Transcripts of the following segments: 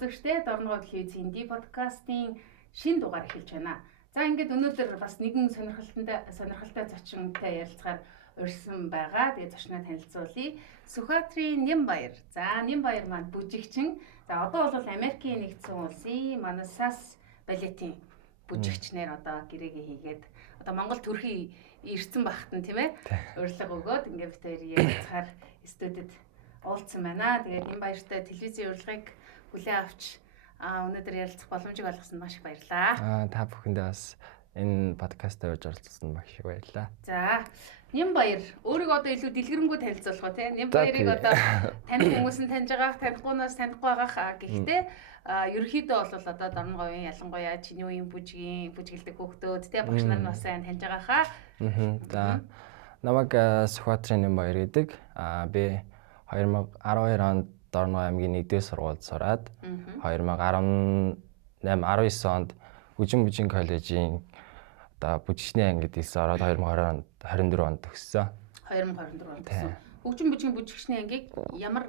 үзэгчдээ Дорногой телевизийн Ди подкастын шинэ дугаар эхэлж байна. За ингээд өнөөдөр бас нэгэн сонирхолтой зочинтой ярилцахаар урьсан байгаа. Тэгээ зочноо танилцуулъя. Сүхбаатарын Нямбаяр. За Нямбаяр маань бүжигчин. За одоо бол Америкийн нэгдсэн улсын манай САС балетийн бүжигчнэр одоо гэрээгээ хийгээд одоо Монгол төрхий ирсэн багт нь тийм ээ урилга өгөөд ингээд бид хоёр ярилцахаар студид уулзсан байна. Тэгээд Нямбаяртай телевизийн урилгыг хүлээн авч өнөөдөр ярилцах боломжийг олгосон маш их баярлалаа. Та бүхэндээ бас энэ подкастт орж оролцсон маш их баярлалаа. За Нямбаяр өөрийгөө одоо илүү дэлгэрэнгүй танилцуулах уу тийм Нямбаярыг одоо таних хүмүүс нь таньж байгаах, танихгүйнаас танихгүй байгаах. Гэхдээ ерөнхийдөө бол одоо Дорноговын ялангуяа чиний үеийн бүжгэлдэг хүүхдүүд тийм багш нар нь бас сайн таньж байгаахаа. За намайг Сүхбаатарын Нямбаяр гэдэг. Би 2012 онд Дорногов аймгийн 1-р сургуульд сураад 2018-19 онд Хүчин коллежийн одоо бүжигчний ангид ирсэн ороод 2024 онд төгссөн. 2024 онд төгссөн. Хүчин бүжигчний ангийг ямар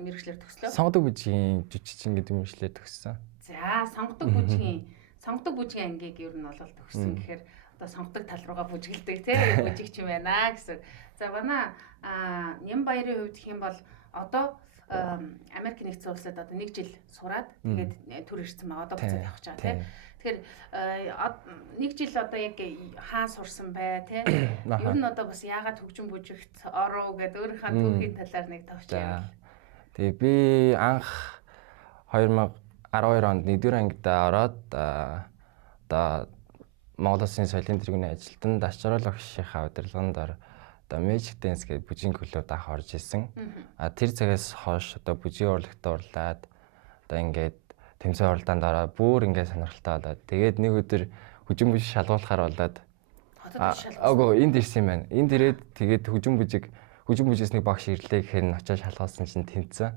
мэргэжлэр төгслөө? Сонгодог бүжгийн жүжигчин гэдэг мэргэжлэр төгссөн. За сонгодог бүжгийн ангийг ер нь бол төгссөн гэхээр одоо сонгодог тал руугаа бүжгэлдэг тийм бүжигч юм байна гэсэн. За манай Нямбаярын хувьд гэх юм бол одоо Америк нэгдсэн улсад одоо 1 жил сураад тэгээд төр ирсэн байгаа. Одоо буцаад явах гэж байгаа тийм. Тэгэхээр 1 жил одоо яг хаан сурсан бай тийм. Ер нь одоо бас яагаад хөгжим бүжигт ороо гэдэг өөрийнхөө түүхийн талаар нэг товч явуул. Тэгээ би анх 2012 онд 1-р ангидаа ороод одоо Монгол Улсын соёлын тэргүүний ажилтан Дашчарал багшийнхаа удирдлаганд одоо Magic Dance гэдэг бүжгийн клубд анх орж исэн. Тэр цагаас хойш одоо бүжгийн урлагт урлаад одоо ингээд тэмцээн уралдаанд ороод бүр ингээд сонирхолтой болоод тэгээд нэг өдөр хүчин бүжиг шалгуулахаар болоод энд ирсэн юм байна. Энд ирээд тэгээд хүчин бүжигээс нэг багш ирлээ гэхээр очиж шалгуулсан чинь тэнцсэн.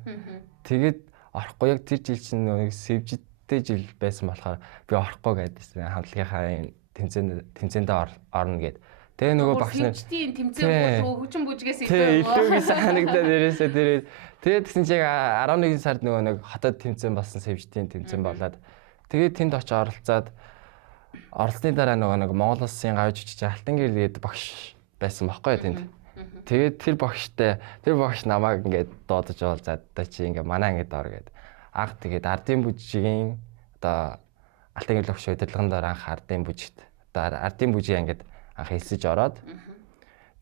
Тэгээд орохгүй яг тэр жил чинь нэг сэвжидтэй жил байсан болохоор би орохгүй гэдсэн хамтлагийнхаа тэмцээндээ орно гэд. Тэгээ нөгөө багш нар тэмцээн хүчин бүжгээс илүү санагдаад ирээсээ тэрээ. Тэгээд тэгсэн чинь 11 сард нөгөө нэг хотод тэмцээн болсон сэвждийн тэмцээн болоод тэгээд тэнд очиж оролцоод оролцсны дараа нөгөө нэг Монгол Улсын гавж жүжигч Алтан гэрэл гэдэг багш байсан байхгүй тэнд. Тэгээд тэр багш намайг ингээд дуудаж уулзаад одоо чи ингээд манай ангид ор гэд. Анх тэгээд ардын бүжигийн одоо Алтан гэрэл багш удирдлаганд анх ардын бүжигт одоо ардын бүжиг ангид анх хэлсэж ороод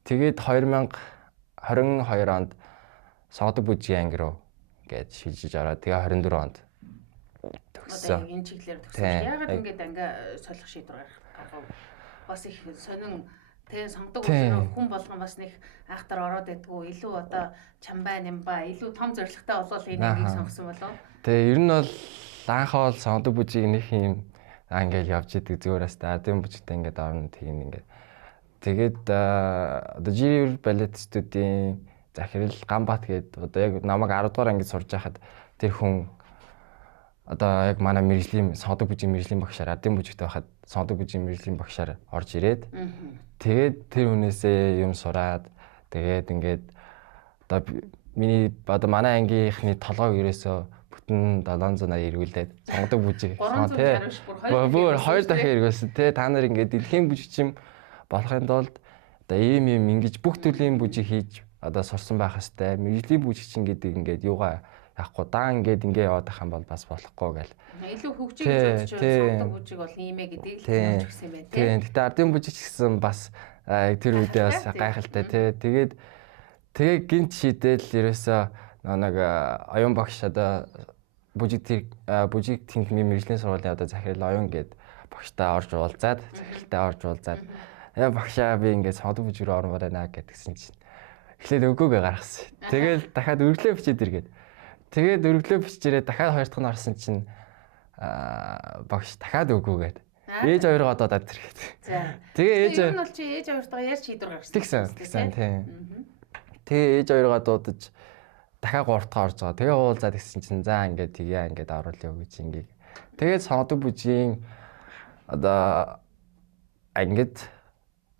тэгээд 2022 онд сонгодог бүжгийн анги руу ингээд шилжиж ороод тэгээ 24 онд төгссөн. Одоо энэ чиглэлээр төгссөн. Яагаад ингээд анги солих шийдвэр гаргав? Бас их сонин тэгээ сонгодог бүжгийн хүн болгон бас нэг айхтар ороод байдгүй илүү одоо чамбай нямбай илүү том зорилготой болвол энэ ангийг сонгосон болов. Тэгээ ер нь бол анхаа бол сонгодог бүжиг нэг юм ангиэл явж идэг зүгээрээс ардын бүжигтэй ингээд орно тийм ингээд тэгээд одоо Жирийн балет студийн Захирал Ганбаат гээд одоо яг намайг 10 дугаар ангид сурж байхад тэр хүн одоо яг манай мэргэжлийн сонгодог бүжгийн мэргэжлийн багшаар ардын бүжигтэй байхад сонгодог бүжгийн мэргэжлийн багшаар орж ирээд тэгээд тэр хүнээсээ юм сураад тэгээд ингээд одоо миний одоо манай ангийнхны толгойг ерөөсөө бүтэн 780 эргүүлээд сонгодог бүжиг бүр 2 дахин эргүүлсэн те та нар ингээд дэлхийн бүжигчим болохын тулд одоо ийм ингэж бүх төрлийн бүжиг хийж одоо сурсан байх хэвээр мэргэжлийн бүжигчин гэдэг ингээд юугаа яахгүй даа ингээд яваад байх юм бол бас болохгүй гэл. Илүү хөгжиж сонгодог бүжиг бол иймээ гэдгийг л хэлж өгсөн юм байна тийм. Гэтэ ардын бүжигч гэсэн бас тэр үедээ бас гайхалтай те. Тэгээ гинт шийдэл ерөөсөө нэг оюун багш одоо бүжиг техникийн мэргэжлийн сургуулийн одоо Захирал оюун гээд багштай орж уулзаад багшаа би ингээд сонгодог бүжиг рүү ормоор байна гэдгсэн чинь эхлээд өгөөгээ гаргасан. Тэгэл дахиад өргөлөө бичээд иргээд. Тэгээд өргөлөө бичээрээ дахиад 2 дахь нь орсон чинь багш дахиад өгөөгээд. Ээж хоёроо дуудаад иргээд. Тэгээ ээж нь бол чи ээж хоёртойгоо ярьж шийдвэр гаргасан. Тэгсэн тийм. Тэгээ ээж хоёроо дуудаж дахиад 3 дахь орж байгаа. Тэгээ уулзаад ирсэн чинь за ингээд ингээд оруулъя гэж ингээд. Тэгээд сонгодог бүжгийн одоо ангид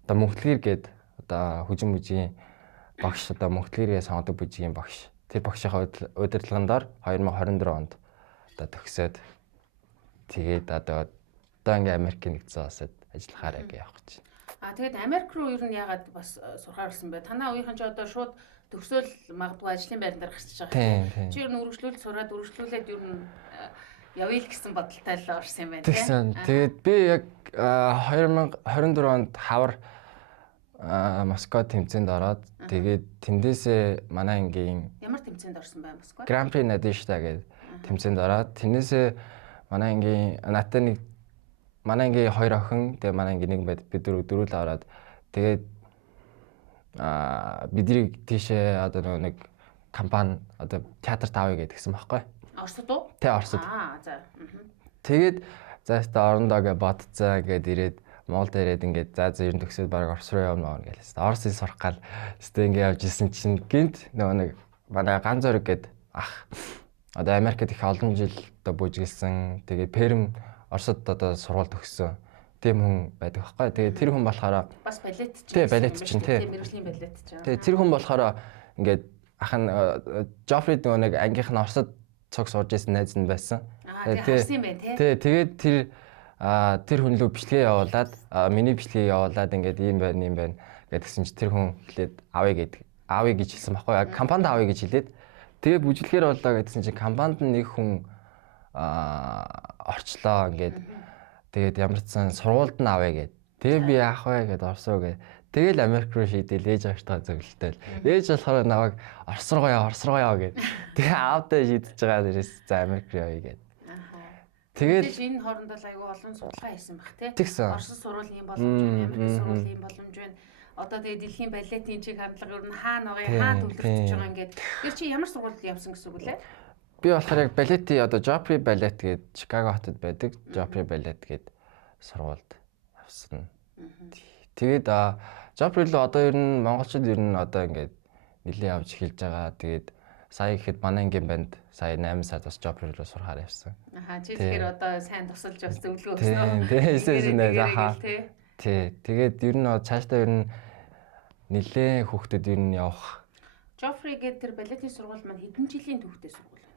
одоо мөнхлгэр гээд одоо хүчин бүжгийн багш одоо мөнхлгэрээ сонгодог бүжгийн багш. Тэр багшийнхаа удирдлаганд 2024 онд одоо төгсөөд тэгээд одоо ингээ Америкийн нэгдсэн улсад ажиллахаар явах гэж байна. Тэгээд Америк руу ер нь яагаад бас сурахаар болсон бэ? Танаа үеийнхэн ч одоо шууд төгсөөл магадгүй ажлын байран дээр гарчиж байгаа. Чи ер нь үргэлжлүүл сураад үргэлжлүүлээд ер нь явъя л гэсэн бодолтой л орсон юм байна тийм. Тэгээд би яг 2024 онд хавар Москва тэмцээнд ороод тэгээд тэндээсээ манай ангийн ямар тэмцээнд орсон бай Москва? Grand Prix Nadezhda гэдэг тэмцээнд ороод тэрнээсээ манай ангийн надтай нэг манай ангийн 2 охин тэгээд манай ангийн нэг бид дөрөв л ороод тэгээд бидний тийшээ одоо нэг компани одоо театрт авъя гэдгсэн байхгүй. Оросд уу? Тэ Оросд. За. Тэгээд заастаа орондоо гэж бодцаа гээд ирээд Монголд ирээд ингээд за ер нь төгсөөд баг Орос руу явна гэлээ. Оросыг сурах гал өстэй ингээд явж исэн чинь гинт нөгөө нэг манай Ган Зориг гээд ах одоо Америкт их олон жил одоо бүжгэлсэн. Тэгээд Перм Оросд одоо сургууль төгссөн. Тийм хүн байдаг байхгүй. Тэгээд тэр хүн болохоор бас балет чинь. Тий, балет чинь тий. Мэргэжлийн балет чинь. Тэгээд тэр хүн болохоор ингээд ах нь Жофри нөгөө нэг ангийнх нь Оросд цог сурж исэн найз нь байсан. Тэгээд харсан юм байна тий. Тэгээд тэр хүн лөө бичлэгээ явуулаад миний бичлэгээ явуулаад ингээд ийм байна гэдгсэн чинь тэр хүн хэлээд авъя гэж хэлсэн байхгүй. Компанид авъя гэж хэлээд тэгээд бүжиглэхээр боллоо гэдгсэн чинь компанид нэг хүн орчлоо ингээд тэгээд ямар ч сан сургуульд нь авъя гэд. Тэгээд би яах вэ гэд орсоо гэд. Тэгэл Америк руу шийдэл ээж авчтаа зөвлөлтөөл. Ээж болохоор наваг Орос руу яа гэд. Тэгээ аавдаа шийдэж байгаа дээрээс за Америк руу явъя гэд. Тэгээд энэ хооронд л айгүй олон судалгаа хийсэн баг тий. Орос сургуулийн юм боломж байна, Америк сургуулийн юм боломж байна. Одоо тэгээд дэлхийн балетын чиг хандлага ер нь хаана байгаа, хаана төвлөрч байгаа ингээд. Тэр чи ямар сургуульд явсан гэсэн үг лээ? Би болохоор яг балетын одоо Joffrey Ballet гээд Чикаго хотод байдаг Joffrey Ballet гээд сургуульд явсан. Тэгээд Joffrey л одоо ер нь монголчууд ер нь одоо ингээд нэлээд явж эхэлж байгаа. Тэгээд сая ихэд манай ангийн банд сая 8 сард бас Joffrey руу сурахаар явсан. Чи тэгэхээр одоо сайн тусалж бас зөвлөгөө өгсөн үү? Тийм. Тий. Тэгээд ер нь цаашдаа ер нь нэлээд хүүхдэд ер нь явах. Joffrey гэдэг тэр балетын сургууль маань хэдэн жилийн түүхтэй сургууль вэ?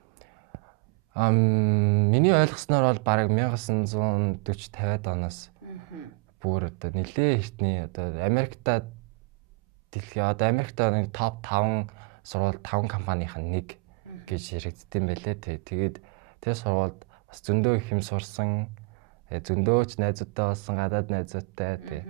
Миний ойлгосноор бол бараг 1940-50-аад оноос бүр одоо нэлээд эртний одоо Америкта нэг топ 5 сургууль 5 компанийн нэг гэж яригдсан байлээ. Тэгээд тэр сургуульд бас зөндөө их юм сурсан. Зөндөөч найзуудтай болсон, гадаад найзуудтай.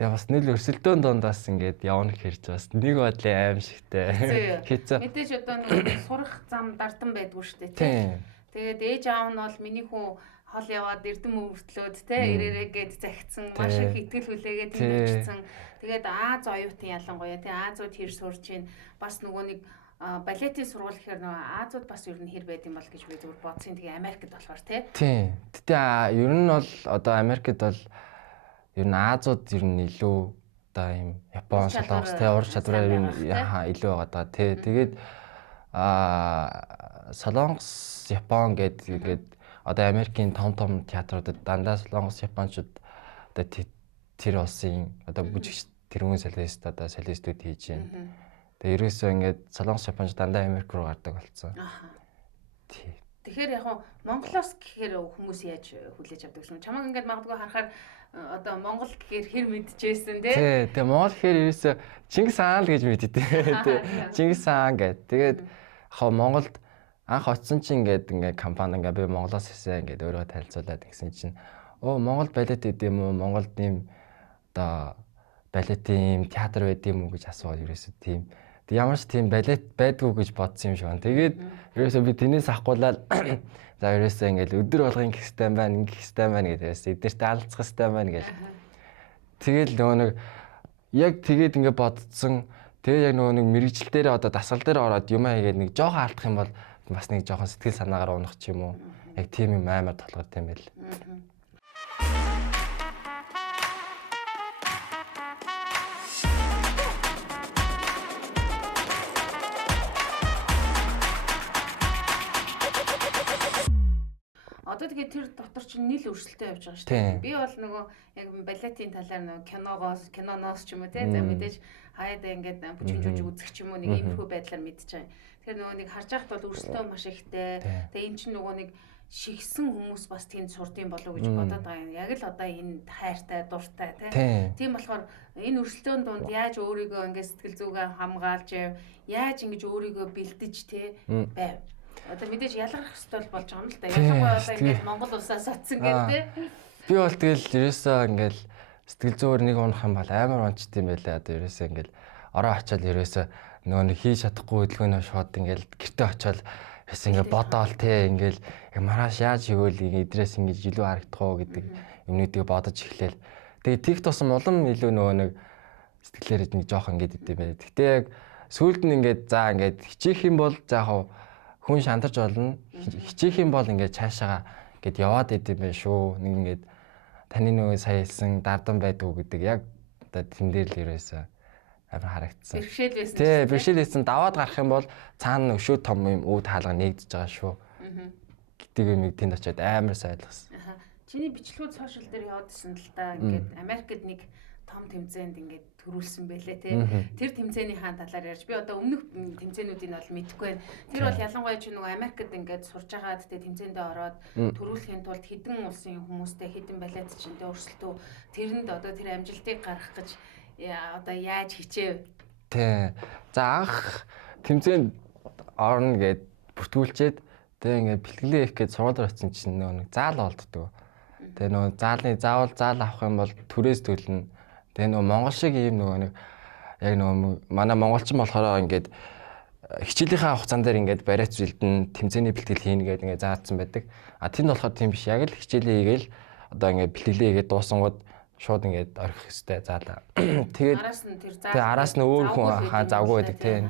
Тэгээ бас нийл өрсөлдөөн дундаас ингээд явна хэрж бас нэг бодлын аимшигтай. Хэцүү. Мэдээж одоо нэг сурах зам дартан байдгүй шүү дээ тий. Тэгээд ээж аав нь бол миний хүн хол яваад эрдэм өвөртлөөд тий ирээрээ гээд захицсан, маш их итгэл хүлээгээд тэмдэглэсэн. Тэгээд Аз оюутан ялангуяа тий Азууд хэр сурж чинь бас нөгөө нэг балетын сургууль гэхээр нөгөө Азууд бас ер нь хэр байд юм бол гэж би зүгээр бодсон. Тэгээ Америкт болохоор тий. Гэтэ ер нь бол одоо Америкт бол ер нь Азууд ер нь илүү одоо юм Япон, Солонгос тий ур чадвараар ер нь илүү байгаа даа тий. Тэгээд Солонгос, Япон гэдэг одоо Америкийн том театруудад дандаа Солонгос, Япончууд одоо тэр улсын одоо бүжигч тэрүүн солист одоо солистууд хийж байна. Тэгээ ерөөсөө ингээд Солонгос, Японч дандаа Америк руу гардаг болсон. Тий. Тэгэхээр яг Монголоос гэхээр хүмүүс яаж хүлээж авдаг юм? Чамайг ингээд магадгүй харахаар одоо Монгол гэхээр хэр мэдчихсэн тий? Тэгээ Монгол гэхээр ерөөсөө Чингис хаан л гэж мэддэг. Чингис хаан гэдэг. Тэгээд Монголд анх очсон чинь ингээд компани ингээд би Монголоос ирсэн ингээд өөрөө танилцуулаад гисэн чинь Монгол балет гэдэг юм уу? Монголд ийм одоо балетын театр байд юм уу гэж асууад ерөөсөө тийм ямар ч тийм балет байдгүй гэж бодсон юм шиг байна. Тэгээд ерөөсөө би тэрнээс ахгуулаад за ерөөсөө ингээд өдөр болгон гих хэстэй байна, ингэх хэстэй байна гэдээс эднэртээ алцах хэстэй байна гэл. Тэгэл нөгөө нэг яг тэгээд ингээд бодсон. Тэгээ яг нөгөө нэг мэрэгжил дээр одоо дасгал дээр ороод юм хийгээд нэг жоохон алдах юм бол бас нэг жоохон сэтгэл санаагаар унах ч юм уу. Яг тийм юм амар толгойд юм байл. Одоо тэгээд тэр дотор чинь нийл өрсөлдөөн явж байгаа шүү дээ. Би бол нөгөө яг балетын талаар нөгөө киноноос ч юм уу те за мэдээж хаяада ингээд бүжигч үзэх ч юм уу нэг иймэрхүү байдлаар мэдчихэе. Тэгэхээр нөгөө нэг харж байхад бол өрсөлдөөн маш ихтэй. Тэгээ эн чинь нөгөө нэг шигсэн хүмүүс бас тэнд сурдсан болов гэж бодоод байгаа юм. Яг л одоо энэ хайртай, дуртай тийм болохоор энэ өрсөлдөөн донд яаж өөрийгөө ингээд сэтгэл зүгээ хамгаалж яаж ингэж өөрийгөө бэлдэж байв. Одоо мэдээж ялгарх хэрэгтэй болж байгаа юм л да. Ялангуяа одоо ингээд Монгол улсаас атсан гэдэг би бол тэгэл ерөөсөө ингээд сэтгэл зүгээр нэг унах юм бол амар унчт юм байлаа. Одоо ерөөсөө ингээд ороо очиод ерөөсөө нөгөө нэг хийж чадахгүй хөдөлгөөнөө шууд ингээд гэртээ очиод бас ингээд бодоол ингээд маргааш яаж хийвэл эдрээс ингэж илүү харагдах уу гэдэг юмнуудыг бодож эхлэв. Тэгээ тийх тусам улам илүү нөгөө нэг сэтгэлээрээ нэг жоох ингээд идэв бай. Гэтэ яг сүүлд нь ингээд за ингээд хичээх юм бол за яг хүн шантарч болно. Хичээх юм бол ингээд цаашаага ингээд яваад идэв бай шүү. Нэг ингээд таны нөгөө сая хэлсэн дардан байдгүй гэдэг яг одоо тэн дээр л ерөөсөө амар харагдсан. Бэрхшээл байсан. Тий, бэрхшээл байсан. Даваад гарах юм бол цаана өшөө том юм үүд хаалга нэгдэж байгаа шүү. Гэдэг юмыг тэнд очиод амар сайлгасан. Чиний бичлэгүүд сошиал дээр явуулсан л та ингээд Америкт нэг том тэмцээнд ингээд төрүүлсэн байлээ тий. Тэр тэмцээний хаан талаар ярьж би одоо өмнөх тэмцээнүүдийг бол мэдэхгүй байна. Тэр бол ялангуяа чи нөгөө Америкт ингээд сурж байгаад тий тэмцээндээ ороод төрүүлэхийн тулд хэдэн улсын хүмүүстэй хэдэн балетчинтэй өрсөлдөө тэрэнд одоо тэр амжилтыг гаргах гэж одоо яаж хичээв? Тий. За анх тэмцээнд орно гэд бүртгүүлчихэд тэгээ ингээд бэлтгэлээ хийх гэж сургууль очсон чинь нөгөө нэг заал болддог. Тэгээ нөгөө заал авах юм бол түрээс төлнө. Тэгээ нөгөө монгол шиг ийм нөгөө нэг яг нөгөө манай монголчин болохоор ингээд хичээлийнхаа хугацаан дээр ингээд бариац бэлдэн тэмцээний бэлтгэл хийнэ гэдэг ингээд заасан байдаг. А тэнд болохоор тийм биш. Яг л хичээлээ хийгээл одоо ингээд бэлтгэлээ хийгээд дуусангууд шууд ингээд орхих хэвээр заалаа. Тэгээд араас нь өөр хүн завгүй байдаг тийм.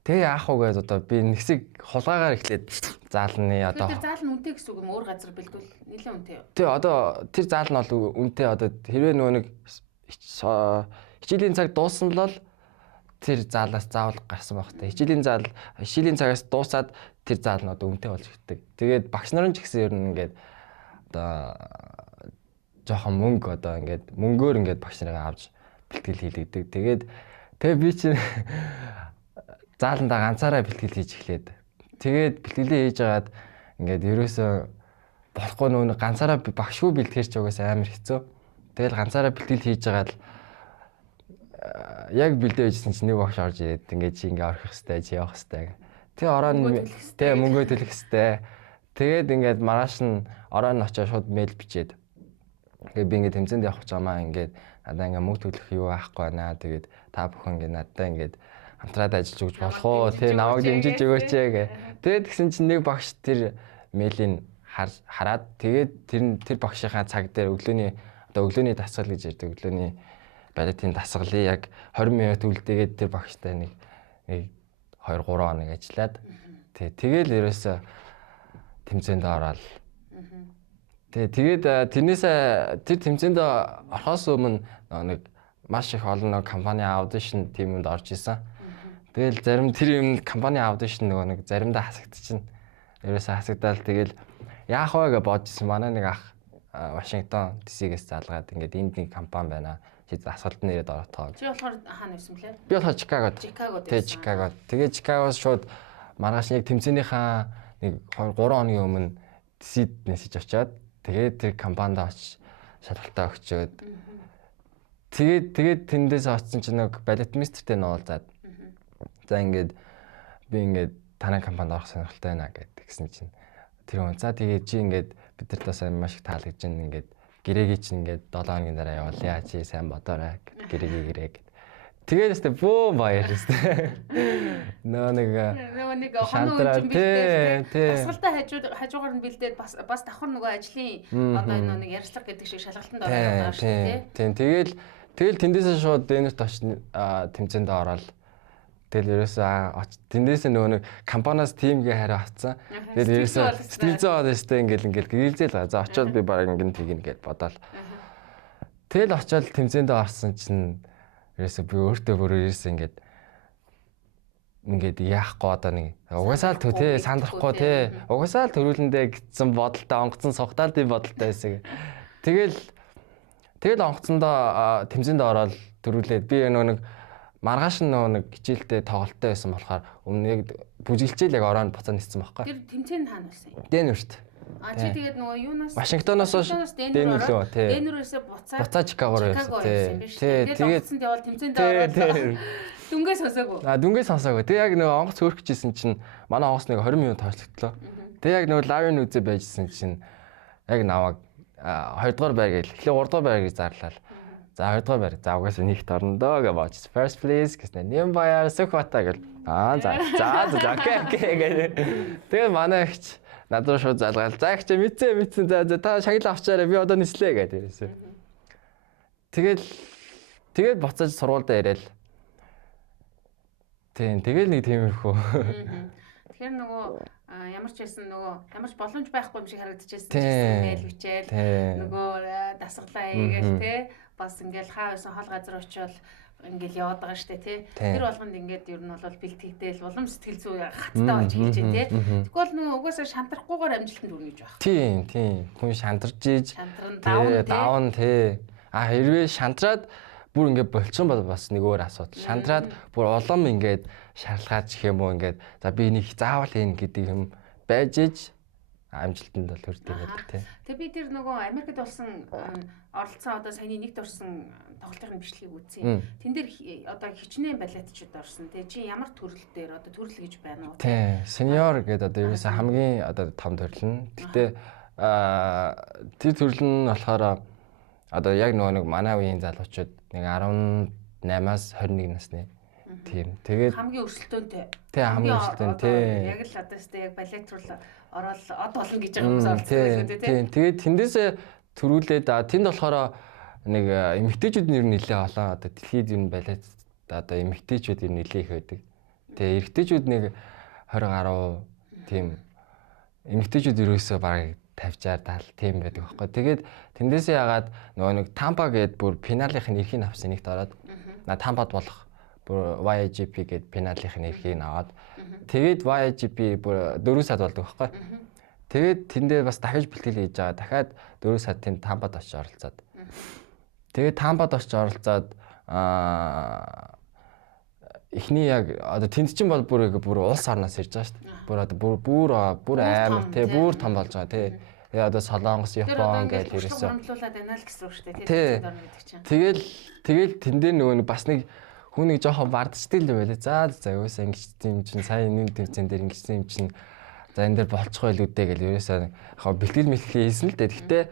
Тэгээ яах вэ гэж одоо би нэгсэг хулгаагаар эхлээд заалны одоо тэр заал нь үнэтэй гэсэн үг юм өөр газар бэлдвэл нэлээд үнэтэй. Тий одоо тэр заал нь бол үнэтэй одоо хэрвээ нөгөө нэг хичээлийн цаг дууссан л тэр заалаас заавал гарсан байх та. Хичээлийн цагаас дуусаад тэр заал нь одоо үнэтэй болж ирдэг. Тэгээд багш нарын ч гэсэн ер нь ингээд одоо жоохон мөнгө одоо ингээд мөнгөөр ингээд багш нарыг авч бэлтгэл хийлгдэг. Тэгээ би чинь зааландаа ганцаараа бэлтгэл хийж эхлээд. Тэгээд бэлтгэлээ хийж агаад ингээд ерөөсөө болохгүй нөө ганцаараа багшгүй бэлтгэрч угаасаа амар хэцүү. Тэгэл ганцаараа бэлтгэл хийж агаад яг бэлдээ хийжсэн чинь нэг багш орж ирээд ингээд чи ингээд орох хэвээр чи явах хэвээр. Тэгээ ороо нь мөнгөө төлөх хэвээр. Тэгээд ингээд маргааш нь ороо нь очиж шууд мэйл бичээд. Тэгээд би ингээд тэмцээнд явах гэж байгаамаа ингээд надаа ингээд мөнгө төлөх юу аахгүй байна. Тэгээд та бүхэн ингээд надаа ингээд хамтраад ажиллаж өгч болох уу? Тэ намайг дэмжиж өгөөч гэ. Тэгээд тэгсэн чинь нэг багш тэр мэйлийг хараад тэгээд тэр багшийнхаа цаг дээр өглөөний дасгал гэж ярьдаг. Өглөөний балетын дасгалыг яг 20 минут үлдээгээд тэр багштай нэг 2-3 хоног ажиллаад тэгэл ерөөсө тэмцээнд ороод. Тэгээд тэрнээсээ тэр тэмцээнд орохоос өмнө нэг маш их олон компани аудишн тиймэнд орж исэн. Тэгэл зарим тэр юм компани аудишн нөгөө нэг заримдаа хасагдчихна. Ерөөсөө хасагдаал тэгэл яах вэ гэж бодчихсон. Манай нэг ах Вашингтон DC-гээс залгаад ингээд энд нэг компани байна. Чи дасгалд нэрээд ороотоо. Чи болохоор хаана байсан блэ? Би болохоор Чикагод. Тэгээ Чикагод. Тэгээ Чикагоос шууд маргааш нэг тэмцээнийхаа нэг 3 хоногийн өмнө DC-д мессеж очиад тэгээд тэр компанид очиж шалгалтаа өгчөөд. Тэгээд тэндээс очсон чинь нэг балетмистертэй нуулзаад. За ингээд би ингээд танай компанид орох сонирхолтой байна гэсэн чинь тэр хүн за тэгээд чи ингээд бид нар тасаа маш их таалагдж байна ингээд гэрээгээ чинь ингээд 7 хоногийн дараа явуулъя чи сайн бодоорой гэрээгээ гэд. Тэгээд өстө бөө баяр өстө. Нөгөө нэг хоног үн бэлдээд дасгалтаа хажуугаар нь бэлдээд бас давхар нөгөө ажлын одоо энэ нэг ярьцлага гэдэг шиг шалгалтанд ороод байгаа шүү дээ. Тэгэл тэндээсээ шууд дэнерт очиж тэмцээнд ороод тэгэл ерөөсөө тэндээсээ нөгөө нэг компаниас тимгээ хариу авцсан. Тэгэл ерөөсөө сэтгэл зүй одоостой ингээл гэрэлзээл байгаа. За очиод би бараг ингэн тэгнэ гэж бодоол. Тэгэл очиод тэмцээндээ орсон чинь ерөөсөө би өөртөө бүр ерөөсөө ингээд ингээд яахгүй одоо нэг угаасаа л тий сандрахгүй тий угаасаа л төрүүлэндээ гэсэн бодолтой онгоцон сухтаал тийм бодолтой байсан. Тэгэл онгоцондоо тэмцээнд ороод төрүүлээд би нэг маргааш нэг хичээлдээ тоглолттой байсан болохоор өмнө бүжиглчээл яг ороонд буцаа ниссэн байхгүй. Тэр тэмцээнд хаана болсон юм? Денверт. Чи тэгээд нөгөө юунаас Вашингтоноос Денвер лөө тий. Денверээс буцаа Чикагоор байсан тий. Тэгээд онгоцонд явал тэмцээнд ороод дүнгээ сонсоогүй. Дүнгээ сонсоогүй. Тэг яг нөгөө онгоц хөөрчихжсэн чинь манай онгоц нэг 20 минут тооцогдлоо. Тэг яг нөгөө лавын үзээ байжсэн чинь яг наваг 2 дугаар байр гээл. Эхлээ 3 дугаар байрыг зарлаа. За 2 дугаар байр. За угаасаа нэгт орнондоо гэж бооч. First place гэсэн нэм баяр Сүхбатаа гэл. За окей гэл. Тэгээ манай ихч надад шууд залгаал. За ихч мэдсэн. За та шагнал авчаарай. Би одоо нислээ гэдэг ирсэн. Тэгэл буцааж сургуульдаа ирээл. Тийм тэгэл нэг тиймэрхүү. Тэгэхээр нөгөө ямар ч байсан ямар ч боломж байхгүй юм шиг харагдчихсэн ингээл хүчээл нөгөө дасгалаа хийгээл те бас ингээл хаа байсан хол газар очивол ингээл яваад байгаа штэ те тэр болгонд ингээд ер нь бол бэлтгэгдээл улам сэтгэл зүй хаттай болж хэлж те тэгвэл нөгөө угаасаа шантрахгүйгээр амжилтанд хүрнэ гэж байна. Тийм хүн шантарч ийж даун те хэрвээ шантраад бүр ингээд болчихсон бол бас нэг өөр асуудал. Шантраад бүр улам ингээд шаарлагаач гэх юм уу ингээд за би энийг заавал хийн гэдэг юм байж иж амжилтанд бол хүрдэг гэдэг тийм. Тэгээ би тэр нөгөө Америкт болсон оролцсон одоо саяны нэгт орсон тоглолтын бичлэгийг үзье. Тэн дээр одоо хичнээн балетчуд орсон. Тэгээ чи ямар төрөл дээр одоо төрөл гэж байна уу? Тийм. Сеньор гэдэг одоо ерөөсөө хамгийн одоо том төрөл нь. Гэтэ тэр төрөл нь болохоор одоо яг нэг манай үеийн залуучууд нэг 18-аас 21 насны тийм. Тэгээд хамгийн өрсөлдөөнтэй. Тий, хамгийн өрсөлдөөнтэй. Яг л одоо өстэй яг балет руу ороод од болно гэж байгаа хүмүүс орсон байх үү тий. Тэгээд тэндээсээ төрүүлээд тэнд болохоор нэг эмэгтэйчүүд нэр нэлээ олон одоо дэлхийд ер нь балет одоо эмэгтэйчүүд ер нь нэлээ их байдаг. Тэгээ эрэгтэйчүүд нэг 20 гаруй тийм эмэгтэйчүүд ерөөсөө бараг 50-60 70 тийм байдаг байхгүй. Тэгээд тэндээсээ ягаад нөгөө нэг Тампа гээд бүр финалынхын эрхийг авсан нэгт ороод Тампад болох бүр YGP гээд финалынхын эрхийг аваад тэгээд YGP бүр 4 сар болдог байхгүй. Тэгээд тэндээ бас дахиж бэлтгэл хийж байгаа. Дахиад 4 сар тэнд Тампад очиж оролцоод. Тэгээд Тампад очиж оролцоод эхний яг одоо тэнд чинь бол бүр улс орноос ирж байгаа шүү дээ. Бүр одоо бүр амар тий бүр том болж байгаа тий. Тэгээ одоо Солонгос, Япон гэж ирсэн. Хөрмөлүүлээд байна л гэсэн үг шүү дээ. Тэгэл тэндээ нөгөө бас нэг хүн нэг жоохон бардчдаг юм байлаа. За юусаа ингэж тийм чинь сайн энэ тэмцээн дээр ингэсэн юм чинь за энэ дээр болцох байл үдээ гэж ерөөсөө яг бэлтгэл хийсэн л дээ. Гэхдээ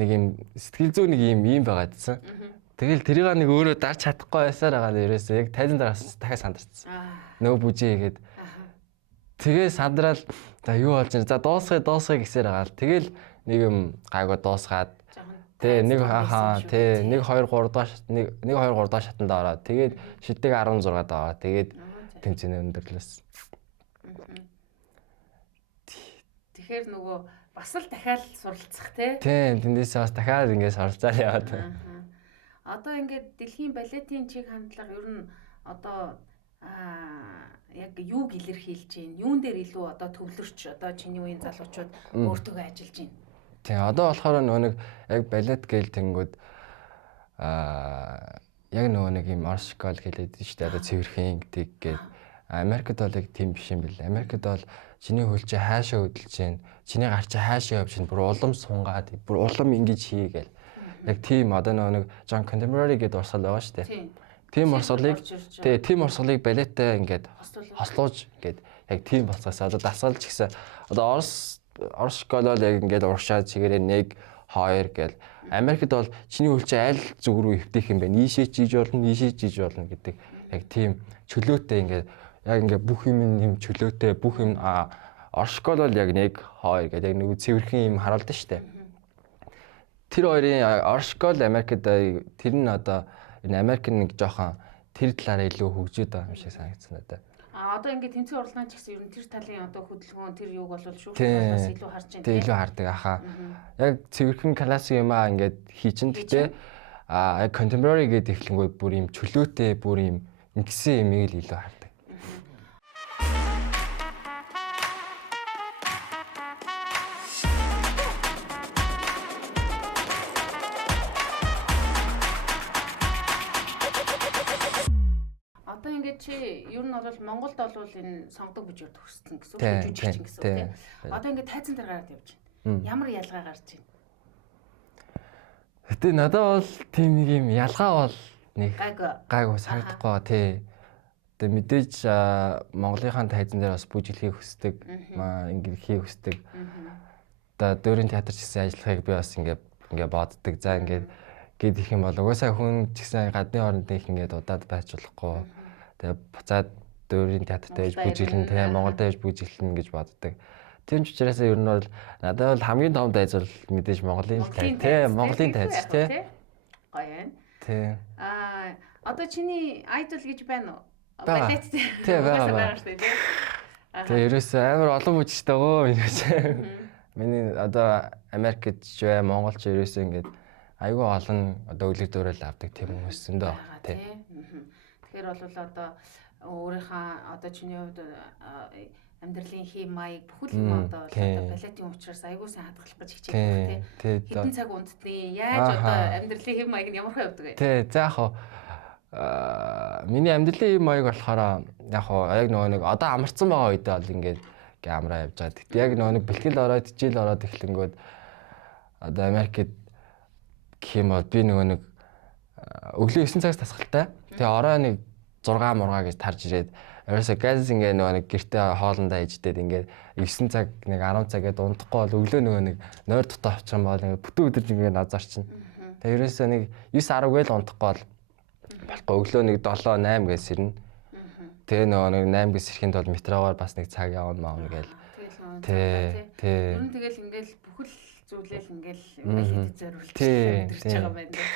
нэг юм сэтгэл зүй нэг юм байгаадсан. Тэгэл тэрийг нэг өөрөө дарж чадахгүй байсаар байгаа ерөөсөө яг тайлан дараас дахиад сандарсан. Нөгөө бүжээгээд тэгээ сандрал за юу болж байна? За дуусгая гэсээр байгаа л тэгэл нэг юм гайгүй дуусгаад тэгээ нэг 2 3 дахь шатанд ороод тэгээд шидэг 16-д ороод тэгээд тэмцээний өндөрлөөс. Тэгэхээр нөгөө бас л дахиад суралцах тий. Тийм тэндээсээ бас дахиад ингэж суралцаад яваад. Одоо ингээд дэлхийн балетын чиг хандлага ер нь одоо яг юуг илэрхийлж байна? Юун дээр илүү одоо төвлөрч одоо чиний үеийн залуучууд өөртөө ажиллаж байна? Тийм одоо болохоор нөгөө нэг яг балет гээл тэнгүүд яг нөгөө нэг юм art school гэлээд шүү дээ. Одоо цэвэрхэн гэдэг гээд Америкт бол яг тийм биш юм бэл. Америкт бол чиний хөлчөө хаашаа хөдөлж байна? Чиний гар чи хаашаа явж байна? Бүр улам сунгаад, бүр улам ингэж хий гээл. Яг тийм одоо нэг John Contemporary гэдэг урсгал байгаа шүү дээ. Тийм урсгалыг балеттай ингээд хослуулж ингээд яг тийм болцоос одоо дасгалж гисэн. Одоо Орос школ бол яг ингээд урагшаад чигээрээ 1 2 гээл. Америкт бол чиний хөлчөө аль зүг рүү хөвтөх юм бэ? Нийшээ чийж болно гэдэг яг тийм чөлөөтэй ингээд яг ингээд бүх юм чөлөөтэй бүх юм Орос школ бол яг 1 2 гэдэг яг нэг цэвэрхэн юм харуулдаг шүү дээ. Тэр хоёрын Оршкол Америкт тэр нь одоо энэ Америк нэг жоохон тэр талаараа илүү хөгжөөд байгаа юм шиг санагдсан надад. Одоо ингээд тэмцээн урлагийн ч гэсэн ер нь тэр талын одоо хөдөлгөөн тэр юуг бол шүүхээс илүү харж байна. Илүү хардаг ахаа. Яг цэвэрхэн классик юм ингээд хийчин гэхдээ яг contemporary гэдэг ихлэнгүүд бүр юм чөлөөтэй бүр юм ингэсэн юмыг л илүү хардаг. ер нь бол Монголд бол энэ сонгодог бүжгээр төгссөн гэсэн үг, жүжигчин гэсэн үг тийм. Одоо ингээд тайзан дээр гараад явж байна. Ямар ялгаа гарч байна? Гэтэ надад бол тийм нэг юм ялгаа бол нэг гайгүй санагдахгүй тий. Тэгээ мэдээж Монголынхаа тайзан дээр бас бүжиглэхийг хүсдэг, ингээд хийх хүсдэг. Одоо дөөрийн театрч гэсэн ажиллахыг би бас ингээд боддог. За ингээд их юм бол угаасаа хүн ч гэсэн гадны оронд их ингээд удаад байж болохгүй. Тэгээ буцаад дөөрийн театрт ээж бүжиглэн тий Монголд ээж бүжиглэн гэж боддог. Тийм ч учраас ер нь бол надад бол хамгийн том тайз бол мэдээж Монголын тайз тий Монголын тайз тий. Гоё байна. Тий. Одоо чиний айдол гэж байна уу? Балет тий байгаа шүү дээ. Тэгээ ерөөсөө амар олон бүжигчтэй гоо миний одоо Америкт ч бай Монголч ерөөсөө ингээд айгүй олон одоо үлгэр дуурайл авдаг тийм хүмүүс зөндөө тий. Тэгэхээр бол одоо өөрийнхөө одоо чиний хувьд амьдралын хий маяг бүхэл юм одоо балетын учраас айгүй сайн хадгалах гэж хичээдэг тий. Хэдэн цаг унтдیں۔ Яаж одоо амьдралын хий маяг нь ямар хөө явдаг вэ? Тий. За яг миний амьдралын хий маяг болохоор яг нөгөө нэг одоо амарсан байгаа үедээ бол ингээд амраа явж байгаа. Тэгтээ яг нөгөө нэг бэлтгэл ороод хичээл ороод эхлэнгүүд одоо Америкт гэх юм бол би нөгөө нэг өглөө 9 цагаас тасгалтай. Тэгээ орой нэг 6 мургаа гэж тарж ирээд ерөөсө газ ингээ нөгөө нэг гэртээ хоолндоо иждээд ингээ 9 цаг нэг 10 цаг гэдээ унтахгүй бол өглөө нөгөө нэг нойр дутаа авчих юм бол ингээ бүтэн өдөр ингээ назарчин. Тэгээ ерөөсө нэг 9 10 гээл унтахгүй бол болохгүй өглөө нэг 7 8 гээл сэрнэ. Тэгээ нөгөө нэг 8 гээл сэрхэнд бол метрогоор бас нэг цаг явна маам гээл. Тий. Ер нь тэгэл ингээл бүхэл зүйлэл ингээл хэд зориулж ирж байгаа байна тий.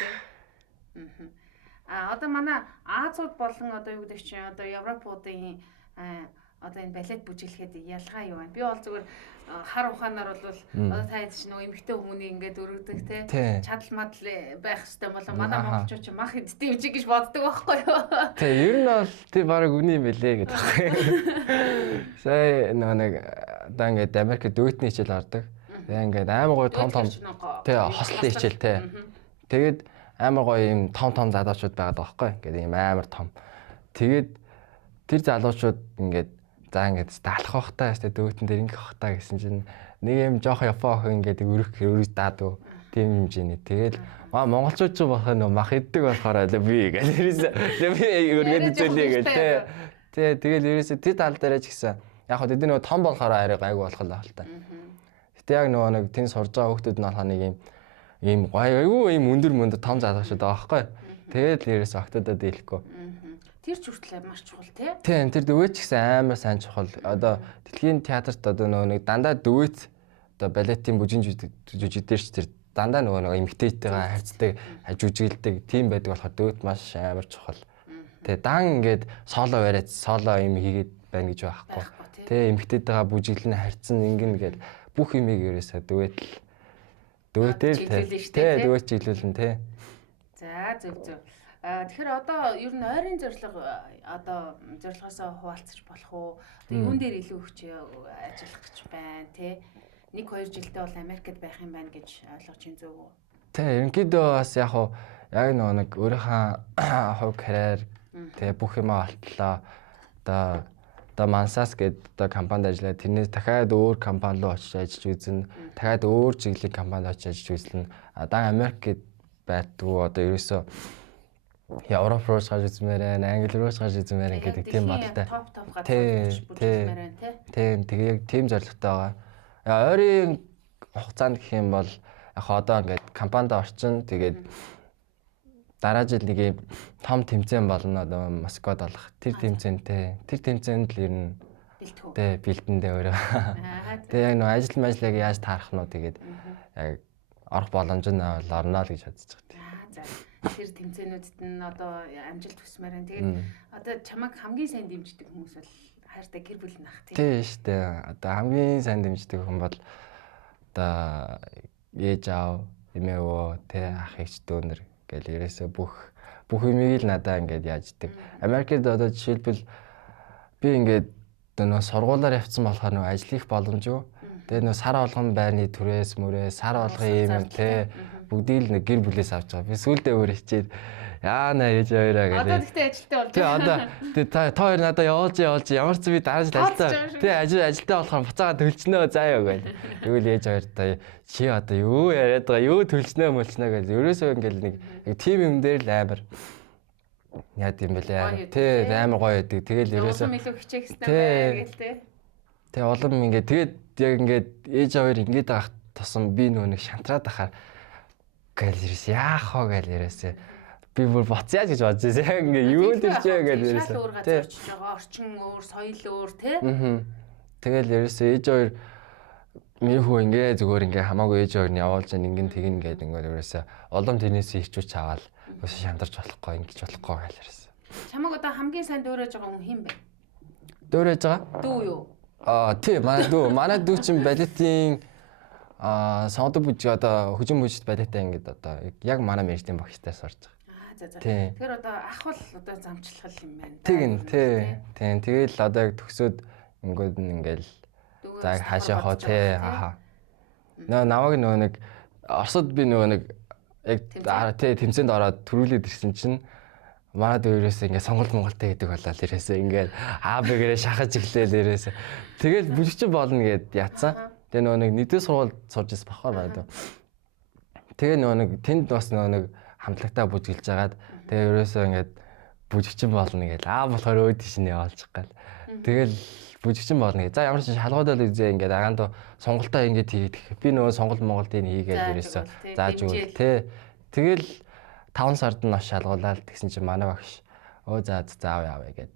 Одоо манай Азууд болон одоо юу гэдэг чинь одоо Европуудын одоо энэ балет бүжиглэхэд ялгаа юу байна? Би бол зүгээр хар ухаанаар бол одоо та хэд ч нөгөө эмэгтэй хүмүүний ингээд өргөдөг те чадал мадал байх хэрэгтэй болоо манай монголчууд ч мах эдтэй юм чи гэж боддог байхгүй юу? Тий, ер нь бол тий бараг үний юм бэлээ гэдэг байхгүй. Сая нэг одоо ингээд Америкт дүүтний хичээл ордог. Тэгээ ингээд амар гоё том тий хослолын хичээл те. Тэгээд амар гоё юм том залуучууд байгаад байгаа байхгүй. Ингээд юм амар том. Тэгээд тэр залуучууд ингээд за ингээд даалах бахтаа штэ дөөтөн дээр ингээд бахтаа гэсэн чинь нэг юм жоох япон охин ингээд өрөж даадаг тийм хэмжээний. Тэгээд монголчууд ч болох нөө мах иддэг болохоор би өргөд үзүүлээ гээл тий. Тэгээд ерөөсөө тэр тал дээр ч гэсэн яг хөө тэд нөө том болохоор арай гайгүй болох л та. Гэтэ яг нөгөө нэг тэн сурж байгаа хүмүүс нь болохоор нэг ийм гайгүй ийм өндөр том залуучууд байгаа байхгүй. Тэгээд ерөөсөө октодод дийлэхгүй. Тэр ч хүртэл маш чухал тий. Тийм тэр дөвөөч гэсэн амар сайн чухал. Одоо дэлхийн театрт одоо нөгөө нэг дандаа дөвөөц одоо балетын бүжин жүжигдэр ч тэр дандаа нөгөө эмэгтэйтэйгээ харьцдаг, жүжиглдэг тийм байдаг болохоор дөвөөт маш амар чухал. Тэгээ дан ингээд соло бариад соло юм хийгээд байна гэж байхгүй. Тэгээ эмэгтэйтэйгээ бүжиглэн харьцсан ингэн гээд бүх юмыг ерөөсөө дөвөөтэй дөвөөч чиглүүлэн тий. За зөв. Тэгэхээр одоо ер нь ойрын зорилго одоо зорилгоосоо хуваалцаж болох уу? Юун дээр илүү хүч ажиллах гэж байна те? 1-2 жилдээ бол Америкт байх юм байна гэж ойлгож чинь зөв үү? Тэ ерөнхийдөө бас яг нэг өөрийнхөө хувь карьер тэгээ бүх юм олтлоо. Одоо Mansas гэдэг одоо компанид ажиллаад тэрнээс дахиад өөр компани руу очиж ажиллаж үзнэ. Дахиад өөр чиглэлийн компанид очиж ажиллаж үзнэ. Одоо Америкт байдгүй одоо ерөөсөө Европ руу гарч үзмээр байна, Англи руу гарч үзмээр гэдэг тийм бодолтой. Топ газар бүжиглэмээр байна тий. Тэгээ яг тийм зорилготой байгаа. Ойрын хугацаанд гэх юм бол яг одоо ингээд компанид орчин тэгээд дараа жил нэг юм том тэмцээн болно одоо Москвад болох. Тэр тэмцээнд л ер нь бэлдэндээ өөрөө. Тэгээ яг нөө ажил яаж таарах нь тэгээд яг орох боломж нь орно л гэж бодож байгаа. За тэр тэмцээнүүдэд нь одоо амжилт хүсмээр байна. Тэгээд одоо чамайг хамгийн сайн дэмждэг хүмүүс бол хайртай гэр бүл нах тийм. Тийм шүү дээ. Одоо хамгийн сайн дэмждэг хүн бол одоо ээж аав, эмээ өвөө, ах эгч дүүнэр гэл ерөөсөө бүх юмыг л надаа ингээд яаждаг. Америкт одоо жишээлбэл би ингээд нөө сургуулаар явцсан болохоор нөө ажил хийх боломжгүй. Тэгээд нөө сар болгон байрны түрээс мөрөө сар болгон юм тий бүгдийг л нэг гэр бүлээс авч байгаа. Би сүүлдээ өөр хичээд яана ээж хоёроо гэдэг. Одоо тэгтээ ажилтаа болж байгаа. Одоо та хоёр надаа явуулж ямар ч би дараа жил ажилтаа. Тий ажилтаа болохоор буцаага төлчнөө заяа гэл. Тэгвэл ээж хоёртой чи одоо юу яриад байгаа юу төлчнөө мөлчнөө гэж. Ерөөсөө ингээл нэг тим юм дээр л амар яа гэм бэлээ. Тий амар гоё байдаг. Тэгэл ерөөсөө улам илүү хичээх хэрэгтэй байна гэл тий. Тэгээ улам ингээд тэгээд яг ингээд ээж хоёр ингээд авах тусам би нөө нэг шантраад ахаар гэл ерөөс яах вэ гэл ерөөсөө би бүр боцъяа гэж бодож байсан. Яг ингээд юу л ирчээ гэл ерөөсөө. Шал өөр газар очиж байгаа. Орчин өөр, соёл өөр тий. Тэгэл ерөөсөө ээж хоёр миний хүү ингээ зүгээр ингээ хамаагүй ээж хоёр нь явуулж ингэн тэгнэ гэдэг ингээд ерөөсөө улам тэрнээс ирчүүч аваад өсө шантарч болохгүй ингэж болохгүй гэл ерөөсөө. Чамаг одоо хамгийн сайн дөөрөж байгаа хүн хэн бэ? Дөөрөж байгаа? Дүү юу? Тий манай дүү чинь балетийн сонгодог бүжиг одоо хүчин бүжигт балетаа ингээд одоо яг манай мэржлийн багштай сурж байгаа. За. Тэгэхээр одоо ах бол одоо замчлал юм байна. Тийм. Тэгэл одоо яг төгсөөд ингээл за хаашаа хоо тий аха. Наваг нэг Оросд би нэг яг тий тэмцээнд ороод төрүүлээд ирсэн чинь манай дээрээс ингээ сонголт монголтой гэдэг болоо ирээсээ ингээд бэгэрээ шахаж эхлээл ирээсээ. Тэгэл бүжигчин болно гэд яатсан. Тэгээ нэг нийтийн сургууль сурж ирсэн бахаар байна. Тэгээ нэг тэнд бас нэг хамтлагтаа бүжиглж агаад тэгээ ерөөсөө ингээд бүжигчин болно гэж болохоор өөд тийш нь явуулчих гал. Тэгэл бүжигчин болно гэж. За ямар ч шалгуудаа л үзээ ингээд агаанд сонголтоо ингээд хийгдэх. Би нөгөө сонголт монголтыг хийгээд ерөөсөө зааж өгөл тий. Тэгэл 5 сард нь бас шалгуулаад тэгсэн чинь манай багш заав яваа гэд.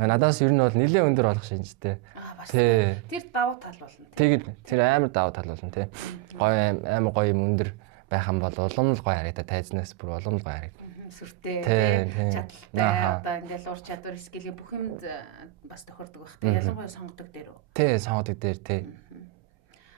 Надаас ер нь бол нэлээд өндөр болох шинжтэй. Тий. Тэр давуу тал болно. Тэгэд тэр амар давуу тал болно тий. Гоё амар гоё юм өндөр байхан бол улам л гоё харагдаа тайзнаас бүр улам л гоё харагдаа. Сүртэй тий. Чадaltaй одоо ингээл ур чадвар скилийн бүх юмд бас тохирдог байх тий. Ялангуяа сонгодог дээр үү? Тий, сонгодог дээр тий.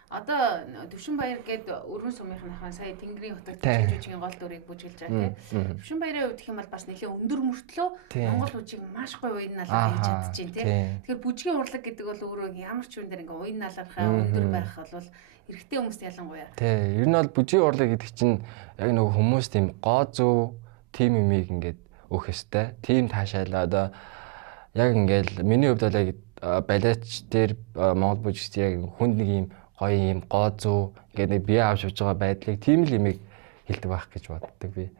Одоо Төвшинбаяр гээд өргөн сумынхаа сая Тэнгэрийн хотод жүжигчгийн гол дүрийг бүжиглж байгаа тийм. Төвшинбаяраа үүдэх юм бол бас нэлээд өндөр мөртлөө Монгол бүжиг маш гоё уян наалга хийж чадчихээн тийм. Тэгэхээр бүжгийн урлаг гэдэг бол өөрөө ямар ч юм дээр ингээ уян наалгахаа өндөр байх бол эрэгтэй хүмүүст ялангуяа. Тийм. Ер нь бол бүжгийн урлаг гэдэг чинь яг нөгөө хүмүүс тийм гоо зүү тим юмыг ингээд өөх ёстой. Тим таашаалаа одоо яг ингээл миний хувьд бол яг балетч дээр Монгол бүжигч яг хүнд нэг юм гоё юм гоо зүү ингээд нэг бие авч явж байгаа байдлыг тийм л юмыг хэлдэг байх гэж боддог би.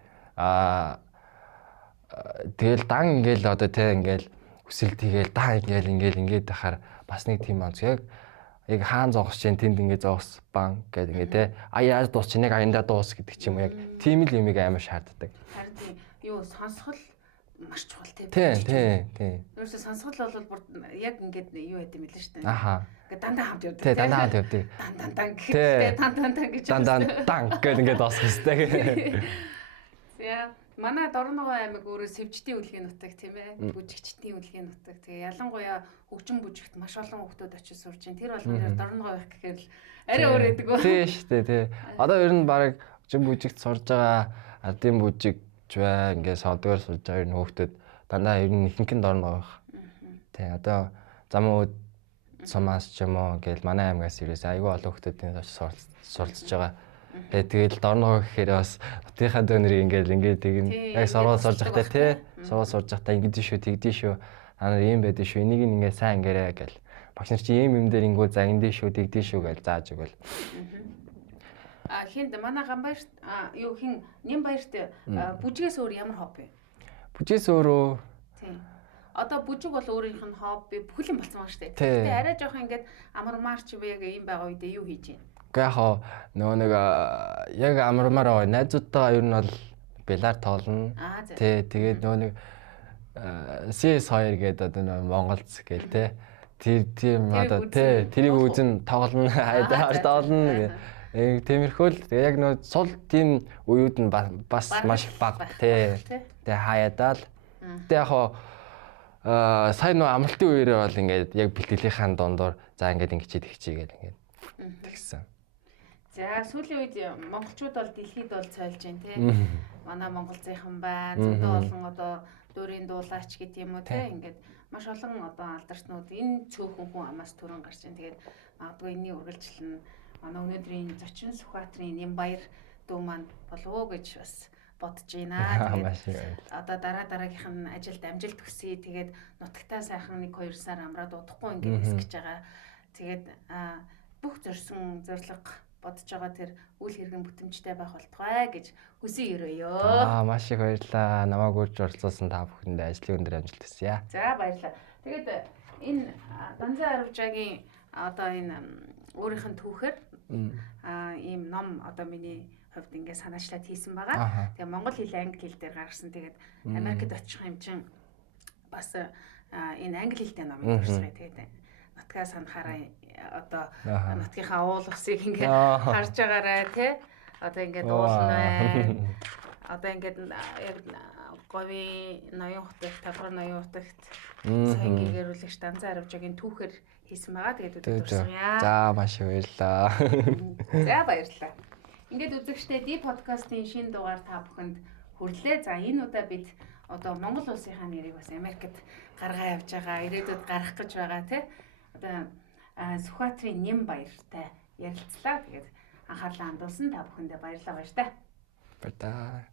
Тэгэл дан ингээл одоо те ингээл хүсэл тийгээл дан ингээд дахаар бас нэг тийм онц яг хаан зогсож чинь тэнд ингээд зогс бан гэдэг ингээд те яаж дуусч нэг аянда дуус гэдэг ч юм уу яг тийм л юмыг амар шаарддаг. Харин юу сонсгол маш чухал тийм. Тийм. Ерөөсө сонсгол бол бүр яг ингээд юу яд юм бэлээ шүү дээ. Аха. Ингээд дандаа хамт явдаг. Тий, дандаа хамт явдаг. Дан гэж. Дан гэдэг ингээд дуусах хэрэгтэй. За манай Дорногов аймаг өөрөө сэвжтийн үлгийн нутаг тийм ээ. Бүжигчдийн үлгийн нутаг. Тэгээ ялангуяа хөгжим бүжигт маш олон хүмүүс очиж сурж байна. Тэр болгоноор Дорногов их гэхээр л арай өөр байдаг ба. Тий шүү дээ тий. Одоо ер нь баг хөгжим бүжигт сурж байгаа ардын бүжигч бай ингээд содгоор сурж байгаа ер нь хүүхдүүд дандаа ер нь ихэнх нь Дорногов. Тий одоо замууд сумаас ч юм уу ингээл манай аймагаас ерөөс айгүй олон хүүхдүүдийн суралцж байгаа. Тэгэл Дорногов гэхээр бас хотынхаа дөнөрийг ингээд тэгнэ. Яг сургууль сурж байхдаа тий. Сургууль сурж байхдаа ингэдэж шүү, тэгдэж шүү. Та нар ийм байдаг шүү. Энийг ингээд сайн ингээрэй гэл. Багш нар чи ийм юм дээр ингүү за ингэдэж шүү, тэгдэж шүү гэж зааж өгөөл. Хинд манай Ганбаяр юу хин Нямбаярт бүжгээс өөр ямар хобби? Бүжгээс өөрөө тий. Одоо бүжиг бол өөрийнх нь хобби бүх юм болсон байна шүү дээ. Гэтэ арай жоох ингээд амармаар чи яг ийм байгаа үедээ юу хийж байна? Гэхдээ нөгөө нэг яг амармаар найзуудтайгаа ер нь бол билар тоолно. Тий, тэгээд нөгөө нэг CS2 гэдэг одоо нөгөө Монголц гээл те. Тийм одоо тий, тэрийг үзэн тоглоно, хайдаар тоолно гэх. Тиймэрхүү л яг нөгөө сул тийм уууд нь бас маш бага тий. Тэгээ хаяадаа л. Тэгээ яг сайн нөгөө амралтын үеэрээ бол ингээд яг бэлтгэлийнхаа дундуур за ингээд ингэчээд ингээд тэгсэн. За сүүлийн үед монголчууд бол дэлхийд бол цойлж байна тий. Манай монголцынхан байна. Зөндөө олон одоо дөрийн дуулаач гэдэг юм уу тий. Ингээд маш олон одоо алдарчнууд энэ цөөхөн хүн амаас төрөн гарч байна. Тэгээд магадгүй энэний үргэлжлэл нь манай өнөөдрийн зочин Сүхбаатарын Нямбаяр дүү маань болов уу гэж бас бодож байна. Тэгээд одоо дараагийнх нь ажилд амжилт хүсье. Тэгээд нутагтаа сайхан 1-2 сар амраад удахгүй ингээд хэсгэж байгаа. Тэгээд бүх зорилго бодож байгаа тэр үйл хэрхэн бүтэмжтэй байх болтугай гэж хүсье өрөөё. Маш их баярлалаа. Намайг үрж оролцуулсан та бүхэнд ажлын өндөр амжилт хүсье. За баярлалаа. Тэгээд энэ Данзан Аравжагийн одоо энэ өөрийнх нь түүхээр ийм ном одоо миний хувьд ингээд санаачлаад хийсэн байгаа. Тэгээ монгол хэл англи хэл дээр гаргасан. Тэгээд Америкт очих юм чин бас энэ англи хэлтэй номыг уншсан. Тэгээд нутгаа санахаараа одоо нутгийнхаа уул усыг ингээд харж байгаарай тий. Одоо ингээд уулна. Одоо ингээд яг говийн ноён хотод, тавхар ноён хотод сайн гэрүүлэгч Данзан Аравжагийн түүхээр хийсэн байгаа. Тэгээд үзсэн яа. За маш их баярлалаа. За баярлалаа. Ингээд үзэгчтэй ди подкастын шинэ дугаар та бүхэнд хүрлээ. За энэ удаа бид одоо Монгол улсынхаа нэрийг бас Америкт гаргаа явж байгаа. Ирээдүйд гарах гэж байгаа тий. Одоо Сүхбаатарын Нямбаяртай ярилцлаа. Тэгээд анхаарлаа хандуулсан та бүхэндээ баярлалаа баяр та. Баярлалаа.